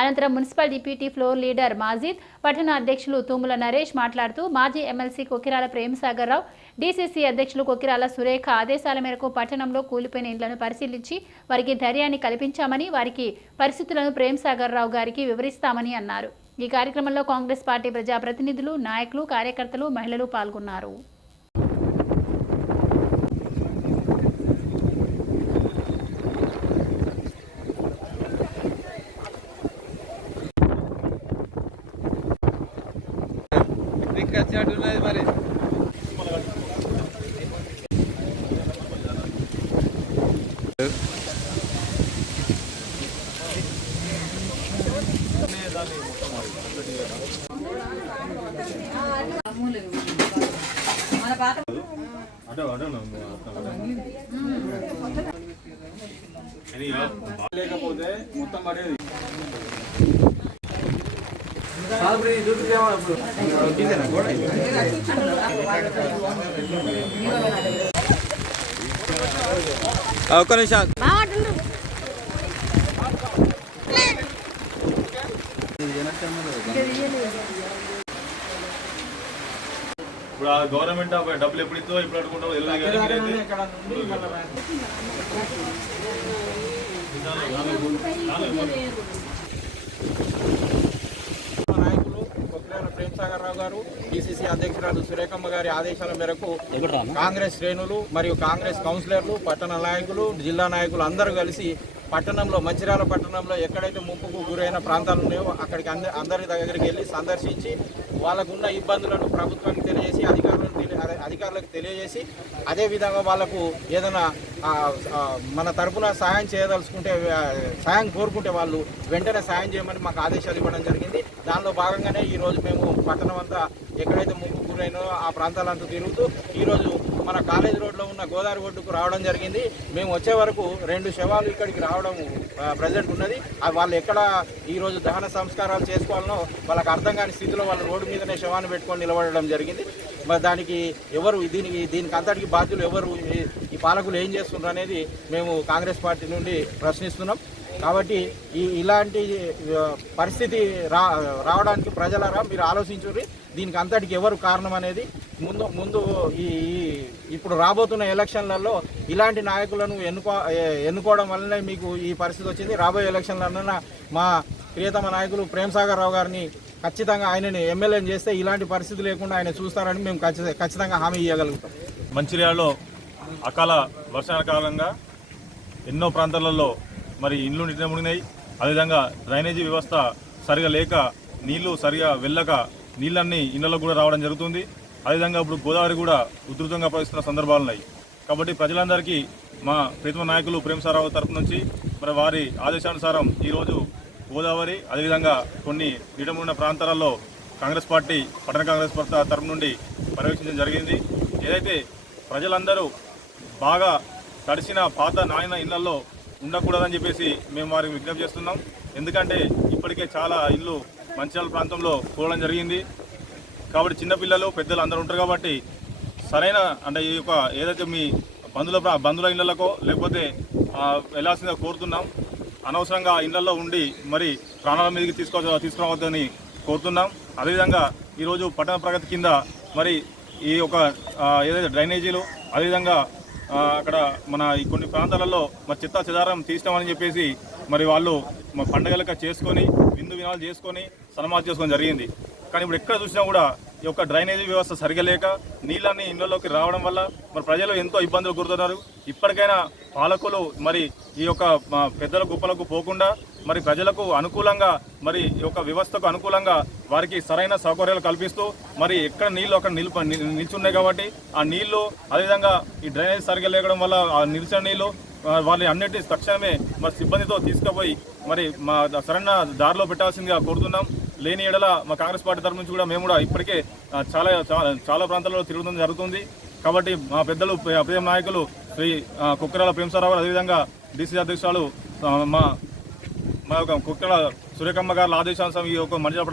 అనంతరం municipal deputy floor leader Majeed పట్టణ అధ్యక్షులు తూముల నరేష్ మాట్లాడుతూ మాజీ ఎమ్మెల్సీ కొకిరాల ప్రేమసాగర్ రావు డీసీసీ అధ్యక్షులు కొకిరాల సురేఖ ఆదేశాల మేరకు పట్టణంలో కూలిపోయిన ఇండ్లను పరిశీలించి వారికి ధైర్యాన్ని కల్పించామని వారికి పరిస్థితులను ప్రేమసాగర్ రావు గారికి వివరిస్తామని అన్నారు. ఈ కార్యక్రమంలో కాంగ్రెస్ పార్టీ ప్రజాప్రతినిధులు నాయకులు కార్యకర్తలు మహిళలు పాల్గొన్నారు. దిక్కు వచ్చినట్టు ఉన్నది మరి లేకపోతే మొత్తం పడేది. ఒక్క నిమిషం. ఇప్పుడు ఆ గవర్నమెంట్ ఆ డబ్బులు ఎప్పుడు ఇస్తుందో ఇప్పుడు అడుగుంటావు వెళ్ళదు కానీ మీరైతే మా నాయకులు రావు గారు పిసిసి అధ్యక్షురాలు సురేఖమ్మ గారి ఆదేశాల మేరకు కాంగ్రెస్ శ్రేణులు మరియు కాంగ్రెస్ కౌన్సిలర్లు పట్టణ నాయకులు జిల్లా నాయకులు అందరూ కలిసి పట్టణంలో మంచిర్యాల పట్టణంలో ఎక్కడైతే ముంపుకు గురైన ప్రాంతాలు ఉన్నాయో అక్కడికి అంద అందరి దగ్గరికి వెళ్ళి సందర్శించి వాళ్ళకున్న ఇబ్బందులను ప్రభుత్వానికి తెలియజేసి అధికారులకు తెలియ అదే అధికారులకు తెలియజేసి అదేవిధంగా వాళ్ళకు ఏదైనా మన తరఫున సాయం చేయదలుచుకుంటే సహాయం సాయం కోరుకుంటే వాళ్ళు వెంటనే సాయం చేయమని మాకు ఆదేశాలు ఇవ్వడం జరిగింది. దానిలో భాగంగానే ఈరోజు మేము పట్టణం అంతా ఎక్కడైతే ముంపు గురైనో ఆ ప్రాంతాలంతా తిరుగుతూ ఈరోజు మన కాలేజ్ రోడ్లో ఉన్న గోదావరి ఒడ్డుకు రావడం జరిగింది. మేము వచ్చే వరకు రెండు శవాలు ఇక్కడికి రావడం ప్రజెంట్ ఉన్నది. వాళ్ళు ఎక్కడ ఈరోజు దహన సంస్కారాలు చేసుకోవాలనో వాళ్ళకి అర్థం కాని స్థితిలో వాళ్ళు రోడ్డు మీదనే శవాన్ని పెట్టుకొని నిలబడడం జరిగింది. మరి దానికి ఎవరు దీనికి దీనికి అంతటికి బాధ్యులు ఎవరు? ఈ- ఈ పాలకులు ఏం చేస్తున్నారు అనేది మేము కాంగ్రెస్ పార్టీ నుండి ప్రశ్నిస్తున్నాం. కాబట్టి ఈ ఇలాంటి పరిస్థితి రా రావడానికి ప్రజలరా మీరు ఆలోచించుర్రి. దీనికి అంతటికి ఎవరు కారణం అనేది ముందు ముందు ఈ ఈ- ఇప్పుడు రాబోతున్న ఎలక్షన్లలో ఇలాంటి నాయకులను ఎన్నుకో ఎన్నుకోవడం వల్లనే మీకు ఈ పరిస్థితి వచ్చింది. రాబోయే ఎలక్షన్లన్న మా ప్రియతమ నాయకులు ప్రేమసాగర్ రావు గారిని ఖచ్చితంగా ఆయనని ఎమ్మెల్యేని చేస్తే ఇలాంటి పరిస్థితి లేకుండా ఆయన చూస్తారని మేము ఖచ్చితంగా ఖచ్చితంగా హామీ ఇవ్వగలుగుతాం మంచిర్యాలలో అకాల వర్షాల కాలంగా ఎన్నో ప్రాంతాలలో మరి ఇండ్లు నిండా మునిగినాయి. అదేవిధంగా డ్రైనేజీ వ్యవస్థ సరిగా లేక నీళ్ళు సరిగా వెళ్ళక నీళ్ళన్నీ ఇళ్ళలో కూడా రావడం జరుగుతుంది. అదేవిధంగా ఇప్పుడు గోదావరి కూడా ఉధృతంగా ప్రవహిస్తున్న సందర్భాలు ఉన్నాయి. కాబట్టి ప్రజలందరికీ మా ప్రీతమ నాయకులు ప్రేమసారావు తరపు నుంచి మరి వారి ఆదేశానుసారం ఈరోజు గోదావరి అదేవిధంగా కొన్ని నిడమున్న ప్రాంతాలలో కాంగ్రెస్ పార్టీ పట్టణ కాంగ్రెస్ పార్టీ తరపు నుండి పర్యవేక్షించడం జరిగింది. ఏదైతే ప్రజలందరూ బాగా తడిసిన పాత నాయన ఇళ్ళలో ఉండకూడదని చెప్పేసి మేము వారికి విజ్ఞప్తి చేస్తున్నాం. ఎందుకంటే ఇప్పటికే చాలా ఇల్లు మంచిర్యాల ప్రాంతంలో కూడడం జరిగింది. కాబట్టి చిన్నపిల్లలు పెద్దలు అందరూ ఉంటారు కాబట్టి సరైన అంటే ఈ యొక్క ఏదైతే మీ బంధువుల ప్రా- బంధువుల ఇళ్ళకో లేకపోతే ఆ, వెళ్ళాల్సిందిగా కోరుతున్నాం. అనవసరంగా ఇళ్ళలో ఉండి మరి ప్రాణాల మీదకి తీసుకో తీసుకురావద్దని కోరుతున్నాం. అదేవిధంగా ఈరోజు పట్టణ ప్రగతి కింద మరి ఈ యొక్క ఏదైతే డ్రైనేజీలు అదేవిధంగా అక్కడ మన ఈ కొన్ని ప్రాంతాలలో మరి చెత్త చెదారం తీసినామని చెప్పేసి మరి వాళ్ళు మా పండగలక చేసుకొని విందు వినాలు చేసుకొని సన్మానం చేసుకోవడం జరిగింది. కానీ ఇప్పుడు ఎక్కడ చూసినా కూడా ఈ యొక్క డ్రైనేజీ వ్యవస్థ సరిగా లేక నీళ్ళన్నీ ఇళ్ళలోకి రావడం వల్ల మరి ప్రజలు ఎంతో ఇబ్బందులు గురుతున్నారు ఇప్పటికైనా పాలకులు మరి ఈ యొక్క పెద్దల గుప్పలకు పోకుండా మరి ప్రజలకు అనుకూలంగా మరి ఈ యొక్క వ్యవస్థకు అనుకూలంగా వారికి సరైన సౌకర్యాలు కల్పిస్తూ మరి ఎక్కడ నీళ్ళు అక్కడ నిలుప నిల్చున్నాయి కాబట్టి ఆ నీళ్ళు అదేవిధంగా ఈ డ్రైనేజ్ సరిగా లేకడం వల్ల ఆ నిలిచిన నీళ్ళు వాళ్ళని అన్నిటి తక్షణమే మరి సిబ్బందితో తీసుకుపోయి మరి మా సరైన దారిలో పెట్టాల్సిందిగా కోరుతున్నాం. లేని ఎడల మా కాంగ్రెస్ పార్టీ తరఫు నుంచి కూడా మేము కూడా ఇప్పటికే చాలా చాలా- చాలా ప్రాంతాల్లో తిరుగుతుంది జరుగుతుంది. కాబట్టి మా పెద్దలు ప్రియ నాయకులు శ్రీ కుక్కరాల ప్రేమసారావు అదేవిధంగా డీసీ అధ్యక్షులు మా మా యొక్క కుక్కల సూర్యకమ్మ గారి ఆదేశానుసారం ఈ యొక్క మనిషి